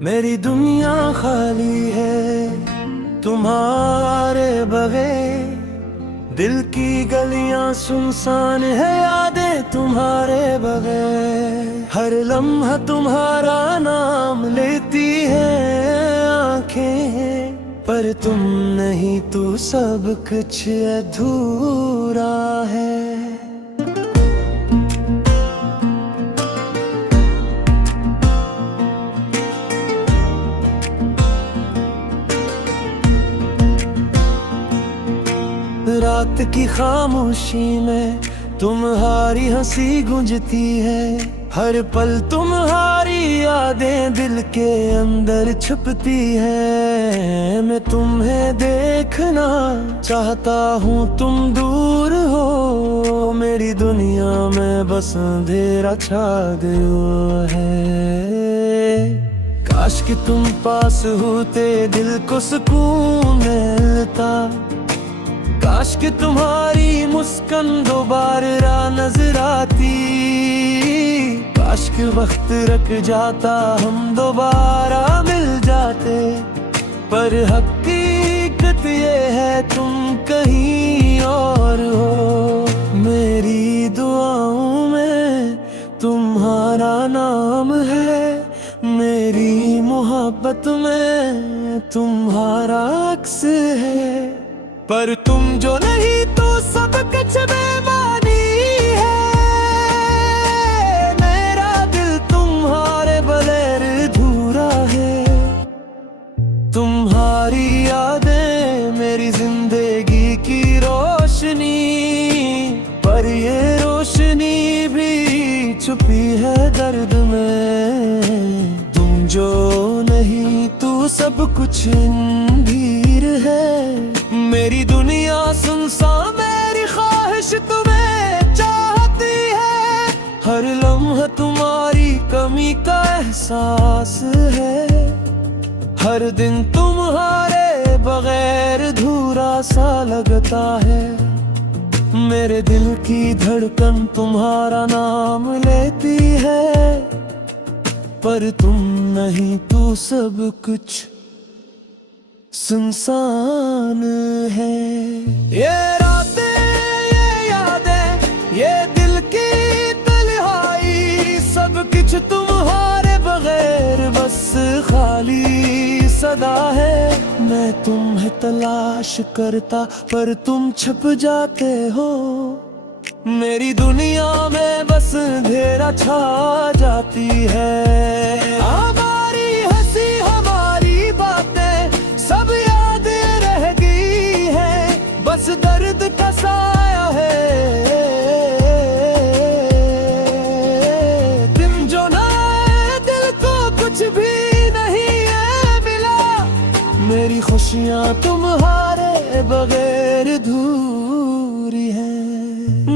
मेरी दुनिया खाली है तुम्हारे बगैर, दिल की गलियां सुनसान है यादें तुम्हारे बगैर। हर लम्हा तुम्हारा नाम लेती है आंखें, पर तुम नहीं तो सब कुछ अधूरा है। रात की खामोशी में तुम्हारी हंसी गूंजती है, हर पल तुम्हारी यादें दिल के अंदर छुपती है। मैं तुम्हें देखना चाहता हूँ, तुम दूर हो, मेरी दुनिया में बस अंधेरा छा गया है। काश कि तुम पास होते दिल को सुकून मिलता, काश कि तुम्हारी मुस्कान दोबारा नजर आती, काश कि वक्त रुक जाता हम दोबारा मिल जाते। पर हकीकत ये है तुम कहीं और हो, मेरी दुआओं में तुम्हारा नाम है, मेरी मोहब्बत में तुम्हारा अक्स है। पर तुम जो नहीं तो सब कुछ बेमानी है, मेरा दिल तुम्हारे बगैर अधूरा है। तुम्हारी यादें मेरी जिंदगी की रोशनी, पर ये रोशनी भी छुपी है दर्द में। तुम जो नहीं तो सब कुछ अंधेर है, मेरी दुनिया सुनसान, मेरी ख्वाहिश तुम्हें चाहती है। हर लम्हा तुम्हारी कमी का एहसास है, हर दिन तुम्हारे बगैर अधूरा सा लगता है। मेरे दिल की धड़कन तुम्हारा नाम लेती है, पर तुम नहीं तो सब कुछ सुनसान है। ये रातें, ये यादें, ये दिल की तन्हाई, सब कुछ तुम्हारे बगैर बस खाली सदा है। मैं तुम्हें तलाश करता पर तुम छुप जाते हो, मेरी दुनिया में बस अंधेरा छा जाती है। हमारी हंसी हमारी बातें सब याद रह गई है, बस दर्द का साया है। तुम जो ना आए दिल को कुछ भी नहीं है मिला, मेरी खुशियाँ तुम्हारे बगैर अधूरी है।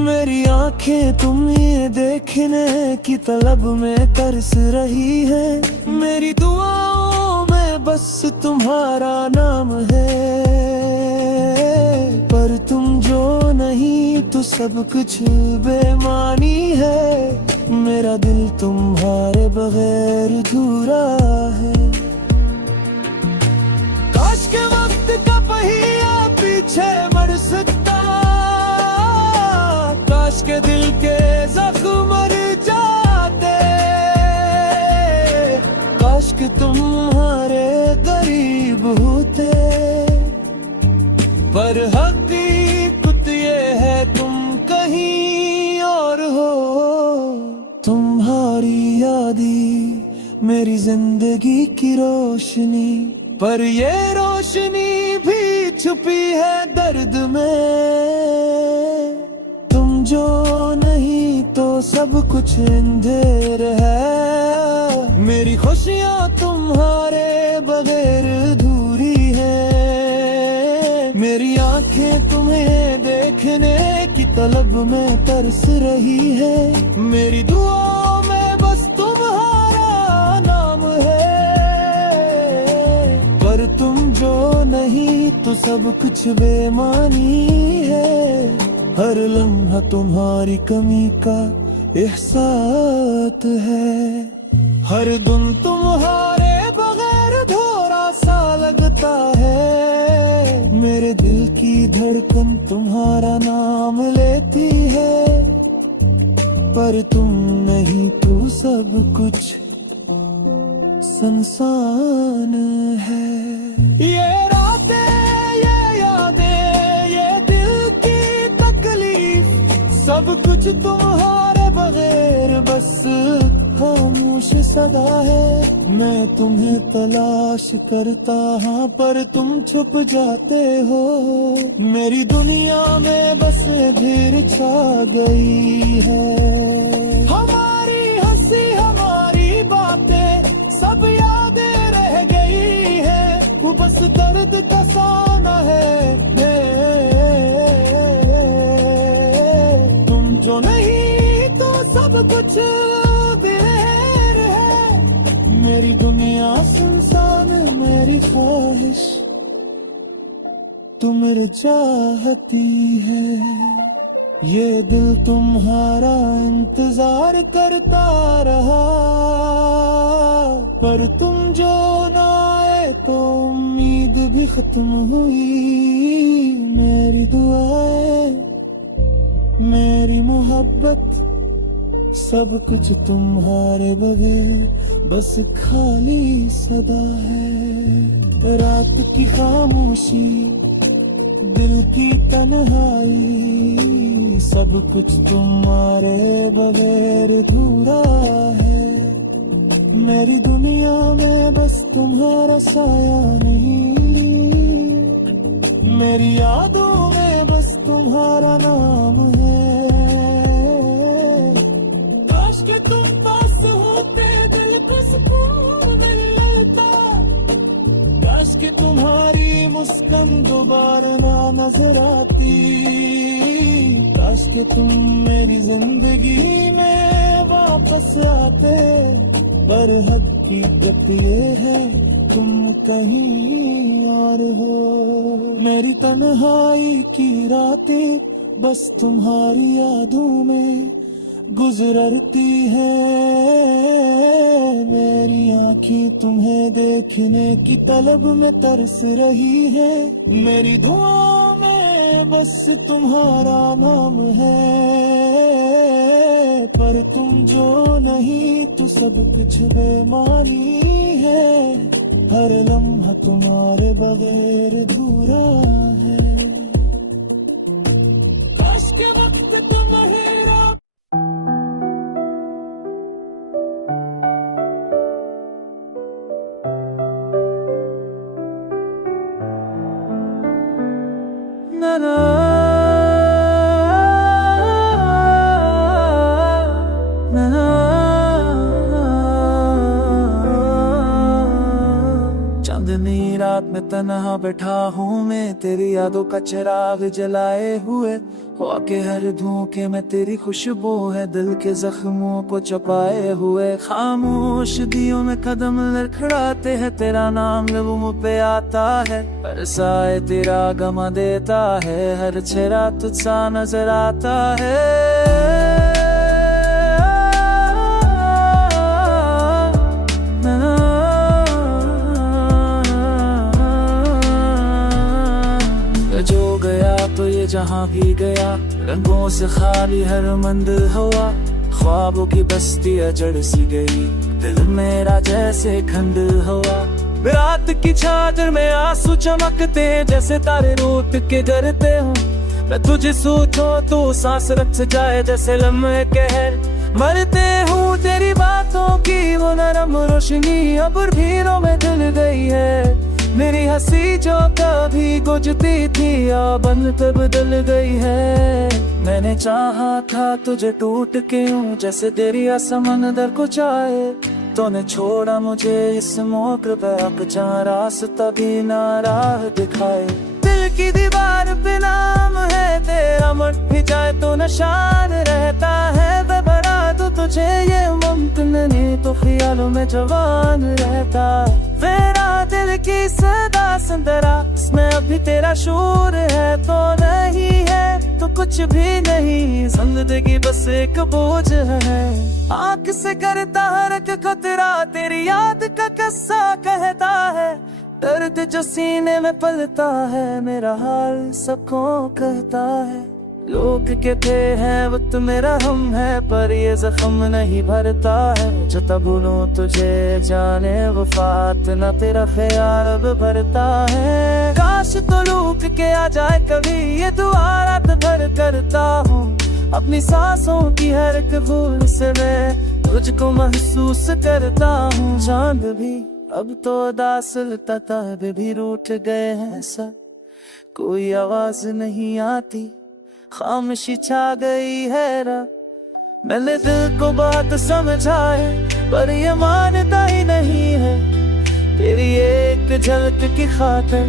मेरी आंखें तुम्हें देखने की तलब में तरस रही है, मेरी दुआओं में बस तुम्हारा नाम है। पर तुम जो नहीं तो सब कुछ बेमानी है, मेरा दिल तुम्हारे बगैर अधूरा है। काश के वक्त का पहिया पीछे मुड़ सकता, काश के दिल के जख्म मर जाते, काश के तुम्हारे करीब होते। पर हकीकत ये है तुम कहीं और हो, तुम्हारी यादी मेरी जिंदगी की रोशनी, पर ये रोशनी भी छुपी है दर्द में। तुम जो नहीं तो सब कुछ अंधेर है, मेरी खुशियाँ तुम्हारे बगैर अधूरी है। मेरी आंखें तुम्हें देखने की तलब में तरस रही है, मेरी दुआओं में बस तुम्हारा नाम है। पर तुम जो नहीं तो सब कुछ बेमानी है, हर लम्हा तुम्हारी कमी का एहसास है। हर दिन तुम्हारे बगैर धड़कन तुम्हारा नाम लेती है, पर तुम नहीं, तू सब कुछ संसान है। ये रातें, ये यादें, ये दिल की तकलीफ, सब कुछ तुम्हारे बगैर बस खामोश सदा है। मैं तुम्हें तलाश करता हाँ, पर तुम छुप जाते हो। मेरी दुनिया में बस भीड़ छा गई है। हमारी हंसी, हमारी बातें, सब यादें रह गई है। वो बस दर्द का साना है। तुम जो नहीं तो सब कुछ बेर है। मेरी दुनिया सुनसान, मेरी ख्वाहिश तुम मेरे चाहती है। ये दिल तुम्हारा इंतजार करता रहा, पर तुम जो ना आए तो उम्मीद भी खत्म हुई। मेरी दुआएं, मेरी मोहब्बत, सब कुछ तुम्हारे बगैर बस खाली सदा है। रात की खामोशी, दिल की तन्हाई, सब कुछ तुम्हारे बगैर अधूरा है। मेरी दुनिया में बस तुम्हारा साया नहीं, मेरी यादों में बस तुम्हारा नाम है। काश के तुम पास होते, दिल को सुकून मिलता। काश के तुम्हारी मुस्कान दोबारा ना नजर आती। काश के तुम मेरी जिंदगी में वापस आते, पर हकीकत ये है तुम कहीं और हो। मेरी तन्हाई की रातें बस तुम्हारी यादों में गुजरती है। मेरी आँखें तुम्हें देखने की तलब में तरस रही है। मेरी दुआओं में बस तुम्हारा नाम है, पर तुम जो नहीं तो सब कुछ बेमानी है। हर लम्हा तुम्हारे बगैर अधूरा है। काश के वक्त तुम्हें na na na na। चांदनी रात में तन्हा बैठा हूँ मैं, तेरी यादों का चिराग जलाए हुए। हवा के हर धोखे में तेरी खुशबू है, दिल के जख्मों को छुपाए हुए। खामोश दियों में कदम लड़खड़ाते हैं, तेरा नाम लबों पे आता है। बरसाए तेरा गमा देता है, हर चेहरा तुझसा नजर आता है। जो गया तो ये जहाँ भी गया, रंगों से खाली हर मंद हवा। ख्वाबों की बस्ती अजड़ सी गई, दिल मेरा जैसे खंड हुआ। रात की चादर में आंसू चमकते, जैसे तारे रूठ के डरते हो। मैं तुझे सोचूं तो सांस रख जाए, जैसे लम्हे कहर मरते हूँ। तेरी बातों की वो नरम रोशनी अब भीड़ों में ढल गई है। मेरी हंसी जो कभी गुजती थी अब तो बदल गई है। मैंने चाहा था तुझे टूट के यूं, जैसे दरिया समंदर को चाहे। तूने छोड़ा मुझे इस मौके पे, अब जहाँ रास्ता भी ना राह दिखाए। दिल की दीवार पे नाम है तेरा, मट भी जाए तो निशान रहता है। मैं बना दूं तुझे ये मुमकिन नहीं तो ख्यालों में जवान रहता। मेरा दिल की सदा सुंदरा, इसमें अभी तेरा शूर है तो नहीं है तो कुछ भी नहीं। जिंदगी बस एक बोझ है, आँख से करता हर एक खतरा। तेरी याद का किस्सा कहता है, दर्द जो सीने में पलता है, मेरा हाल सबको कहता है। लोग कहते हैं वक्त मेरा हम है, पर ये जख्म नहीं भरता है। जो तब भूलूं तुझे जाने वफात न तेरा ख्याल अब भरता है। काश तो लूट के आ जाए कभी, ये दुआ रात भर करता हूँ। अपनी सांसों की हर एक बूंद से मैं तुझको महसूस करता हूँ। चांद भी अब तो दासल तारे भी रूठ गए हैं सब, कोई आवाज नहीं आती, खामोशी छा गई है रात। मैंने दिल को बात समझाए, पर ये मानता ही नहीं है। तेरी एक झलक की खातिर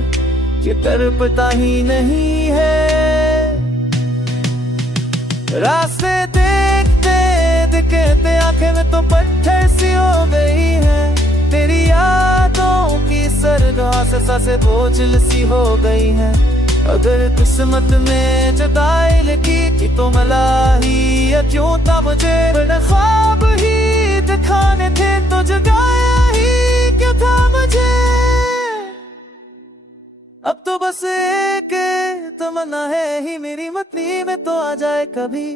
ये तड़पता ही नहीं है। रास्ते देखते देखते आंखें में तो पत्थर सी हो गई है। तेरी यादों की सरगाह से सांसें बोझिल सी हो गई है। अगर किस्मत में जुदाई लिखी तो मला ही या क्यों था मुझे, वरना ख्वाब ही दिखाने थे तो जगाया ही क्यों था मुझे। अब तो बस एक तमन्ना है ही मेरी मतनी में तो आ जाए कभी।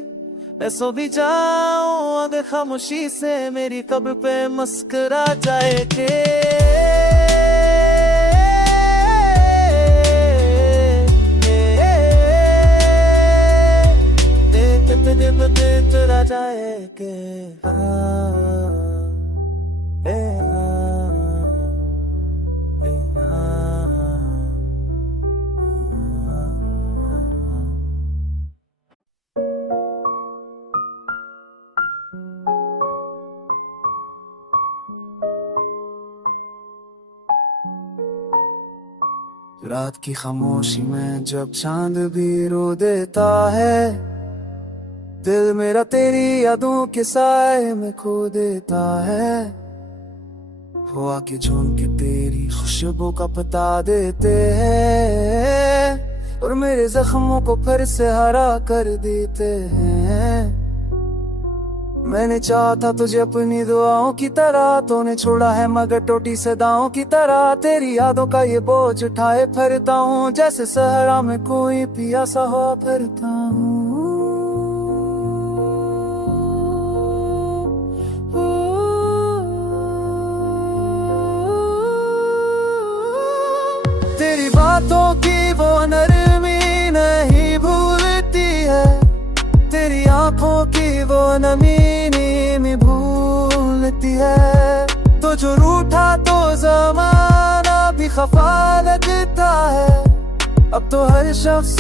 मैं सो भी जाऊं अगर खामोशी से मेरी कब्र पे मुस्कुरा जाए के। चला जाए के रात की खामोशी में जब चांद भी रो देता है, दिल मेरा तेरी यादों के साए में खो देता है। हवा के झोंके तेरी खुशबू का पता देते हैं, और मेरे जख्मों को फिर से हरा कर देते हैं। मैंने चाहा था तुझे अपनी दुआओं की तरह, तूने छोड़ा है मगर टोटी से दाओं की तरह। तेरी यादों का ये बोझ उठाए फिरता हूँ, जैसे सहरा में कोई पियासा हुआ फिरता हूँ। तेरी बातों की वो नरमी नहीं भूलती है, तेरी आंखों की वो नमी नहीं भूलती है। तो जो रूठा तो ज़माना भी खफा लगता है, अब तो हर शख्स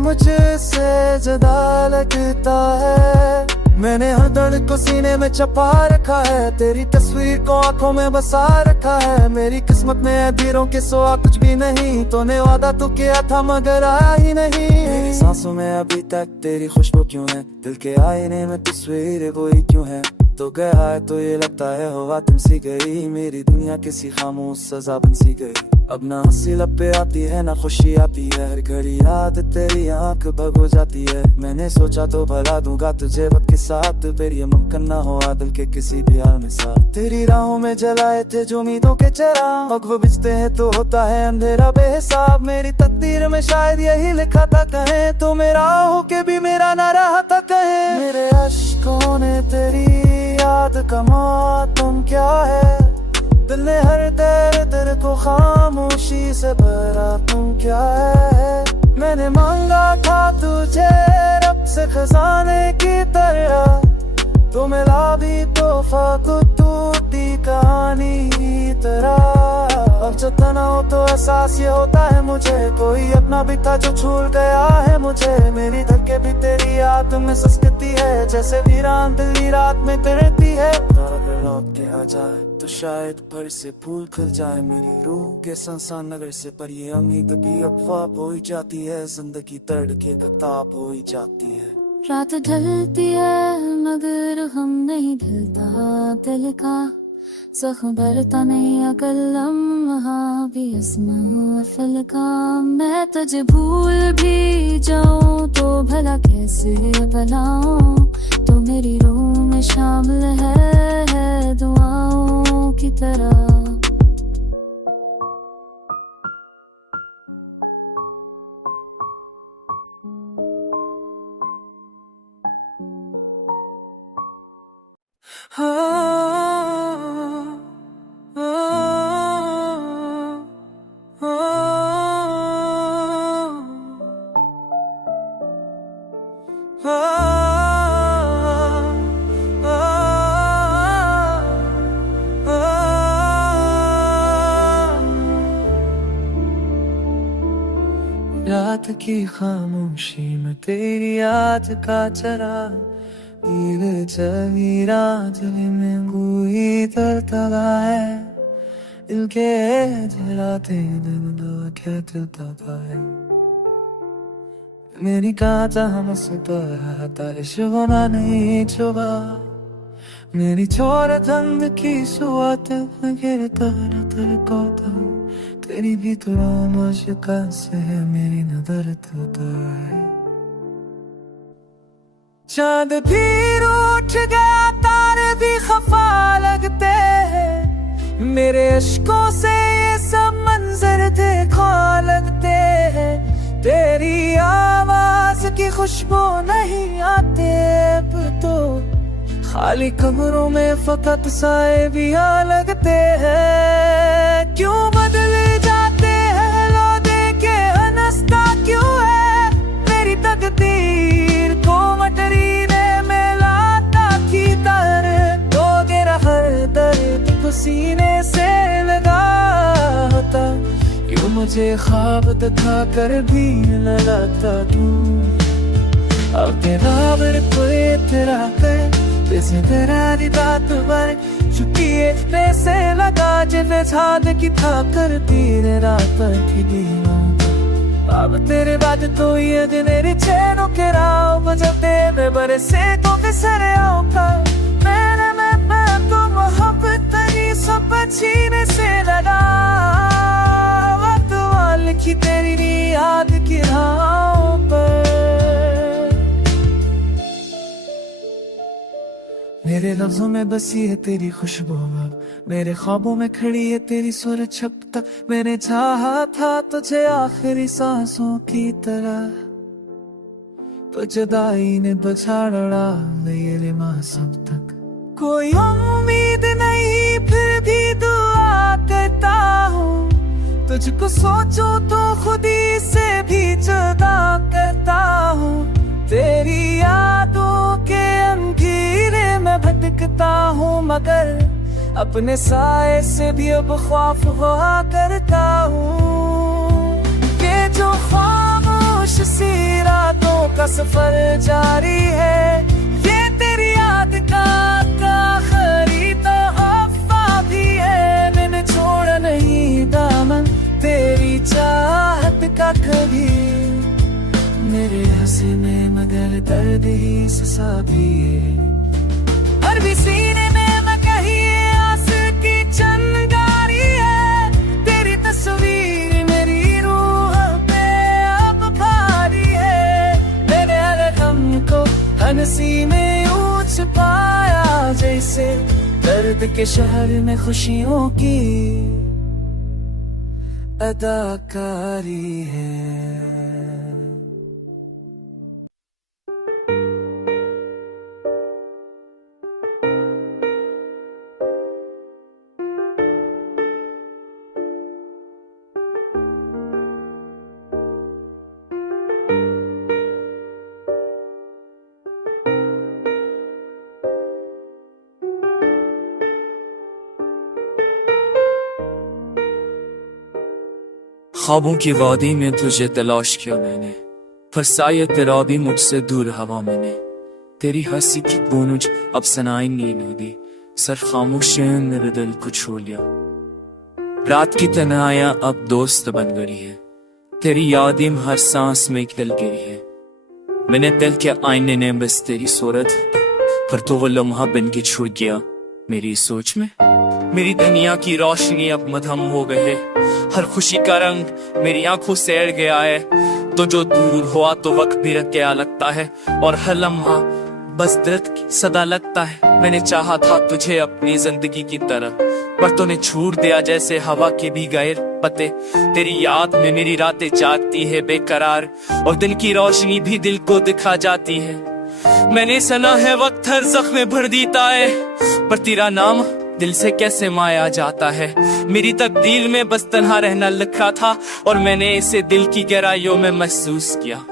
मुझसे जुदा लगता है। मैंने हर दर्द को सीने में छुपा रखा है, तेरी तस्वीर को आंखों में बसा रखा है। मेरी किस्मत में अंधेरों के सिवा कुछ भी नहीं, तूने वादा तो किया था मगर आया ही नहीं। मेरी सांसों में अभी तक तेरी खुशबू क्यों है, दिल के आईने में तस्वीर वही क्यों है। तो गया है तो ये लगता है हवा तुमसी गई, मेरी दुनिया किसी खामोश सजा बन सी गई। अब ना हंसी लब पे आती है ना खुशी आती है, हर घड़ी याद तेरी आंख भग हो जाती है। मैंने सोचा तो भला दूंगा तुझे वक्त के साथ, फिर ये मुमकिन ना हो दिल के किसी भी हाल में साथ। तेरी राहों में जलाए थे जो उम्मीदों के चिराग, अब वो बुझते हैं तो होता है अंधेरा बेहिसाब। मेरी तकदीर में शायद यही लिखा था कहें, तो मेरा हो के भी मेरा ना रहा था कहें। मेरे अश्कों ने तेरी याद का मातम क्या है, दिल ने हर दर्द को खामोशी से भरा तुम क्या है। मैंने मांगा था तुझे रब से खजाने की तरह, तो मिला भी तोहफा को टूटी कहानी की तरह। अब जब तनाव तो एहसास ये होता है मुझे, कोई अपना भी था जो छूट गया है मुझे। मेरी धक्के भी तेरी याद में सस्ती है, जैसे वीरान दिल्ली रात में करती है। अगर लौट के आ जाए तो शायद फिर से फूल खिल जाए मेरी रूह के संसान नगर से। पर ये उम्मीद भी अब ख्वाब हो ही जाती है, जिंदगी दर्द के किताब हो ही जाती है। रात ढलती है मगर हम नहीं ढलता, दिल का जख्म भरता नहीं अगर लम्हा भी असमाफिल का। मैं तुझे भूल भी जाऊं तो भला कैसे बनाऊं, तो मेरी रूह में शामिल है दुआओं की तरह। रात की खामोशी में तेरी याद का चरा दिल चली रात में कोई तरता है दिल के जराते दिन दो क्या चलता है मेरी काता हम सुता शिवना नहीं छुबा मेरी छोर तंग की सुआत गिर तर तर कोता तेरी भी तो मुश्किल से है मेरी नजर तो है चांद भी रूठ गया तारे भी खफा लगते हैं मेरे अश्कों से ये सब मंजर देखो लगते हैं तेरी आवाज की खुशबू नहीं आते अब तो खाली कमरों में फकत साए भी लगते हैं क्यों बदल जाते हैं लो देखे हंसता क्यों है मेरी तकदीर को मटरी ने मिलाता की तर तो तेरा हर दर्द पसीने से लगा होता क्यों मुझे ख्वाब दिखा कर भी न लाता तू अब तेरा कोई तेरा कर जैसे तेरा रात भर चुकी है वैसे लगा जैसे छाद की था कर तेरे रात की दीवार अब तेरे बाद तो ये दिन मेरे चैनों के राव बजते मैं बड़े से तो सरे का मैं तो मोहब्बत तेरी सब छीने से लगा वक्त लिखी तेरी याद की राहों पर मेरे लफ्जों में बसी है तेरी खुशबू अब मेरे ख्वाबों में खड़ी है तेरी सूरत छप तक मैंने चाहा था तुझे आखिरी सांसों की तरह तो जुदाई ने बछाड़ा मेरे मौसम तक कोई उम्मीद नहीं फिर भी दुआ करता हूँ तुझको सोचो तो खुदी से भी जुदा करता हूँ तेरी यादों के अंधेरे में भटकता हूँ मगर अपने साए से भी अब ख्वाफ हुआ करता हूँ ये जो खामोश सी रातों का सफर जारी है ये तेरी याद का आखिरी तोहफा भी है मैंने छोड़ा नहीं दामन तेरी चाहत का कभी मेरे हंसी में मगर दर्द ही ससा भी है हर भी सीने में मैं कही आस की चंगारी है तेरी तस्वीर मेरी रूह पे अब भारी है मैंने हर गम को हंसी में यूं छुपाया जैसे दर्द के शहर में खुशियों की अदाकारी है ख्वाबों की वादी में तुझे तलाश किया मैंने फरसाए तेरा भी मुझसे दूर हवा मैंने तेरी हंसी की गूंज अब सुनाई नहीं दी सर खामोशियां मेरे दिल को छू लिया रात की तन्हाइयां अब दोस्त बन गई है तेरी यादें हर सांस में खिल गई है मैंने दिल के आईने ने बस तेरी सूरत पर तो वो लम्हा बन के छूट गया मेरी सोच में मेरी दुनिया की रोशनी अब मधम हो गई है हर खुशी का रंग मेरी आंखों से अड़ गया है तो जो दूर हुआ तो वक्त भी रख गया लगता है और हर लम्हा बस दर्द की सदा लगता है मैंने चाहा था तुझे अपनी जिंदगी की तरह पर तूने छूट दिया जैसे हवा के भी गैर पते तेरी याद में मेरी रातें जागती है बेकरार और दिन की रोशनी भी दिल को दिखा जाती है मैंने सुना है वक्त हर जख्म भर देता है, पर तेरा नाम दिल से कैसे माया जाता है। मेरी तकदीर में बस तन्हा रहना लिखा था, और मैंने इसे दिल की गहराइयों में महसूस किया।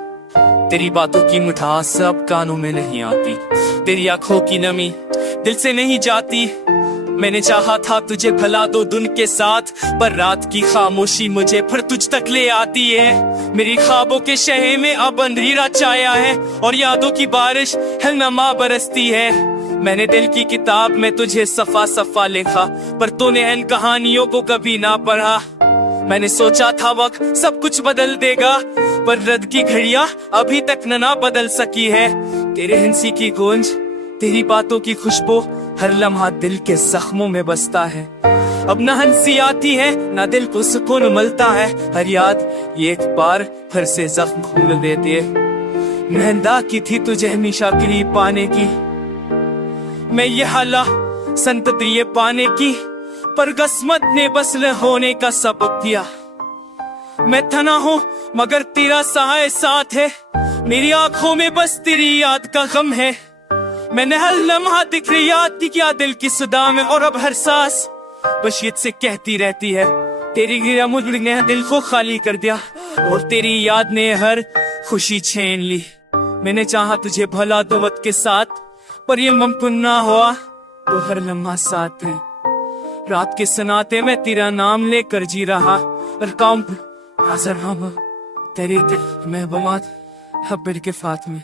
तेरी बातों की मिठास अब कानों में नहीं आती, तेरी आंखों की नमी दिल से नहीं जाती। मैंने चाहा था तुझे भला दो दिन के साथ, पर रात की खामोशी मुझे फिर तुझ तक ले आती है। मेरी ख्वाबों के शहर में अब अंधेरा छाया है, और यादों की बारिश हंगामा बरसती है। मैंने दिल की किताब में तुझे सफा सफा लिखा, पर तूने इन कहानियों को कभी ना पढ़ा। मैंने सोचा था वक्त सब कुछ बदल देगा, पर रद की घड़ियां अभी तक ना बदल सकी है। तेरे हंसी की गूंज, तेरी बातों की खुशबू हर लम्हा दिल के जख्मों में बसता है। अब न हंसी आती है न दिल को सुकून मिलता है, हर याद ये एक बार फिर से जख्म खोल देती है। मेहंदा की थी तुझे हमेशा करीब पाने की, मैं ये हाला संतति ये पाने की, पर किस्मत ने बस न होने का सबक दिया। मैं थना हूँ मगर तेरा सहाय साथ है, मेरी आंखों में बस तेरी याद का गम है। मैंने हर लम्हा दिख रही याद की क्या दिल की सदा में, और अब हर सांस बशीत से कहती रहती है, तेरी गिरा मुझ ने दिल को खाली कर दिया, और तेरी याद ने हर खुशी छीन ली। मैंने चाहा तुझे भला दो वक्त के साथ, पर ये मुमकिन ना हुआ, तो हर लम्हा साथ है। रात के सनाते में तेरा नाम लेकर जी रहा, और काम हाजिर हम तेरे दिल में बमात हब्बर के फात में।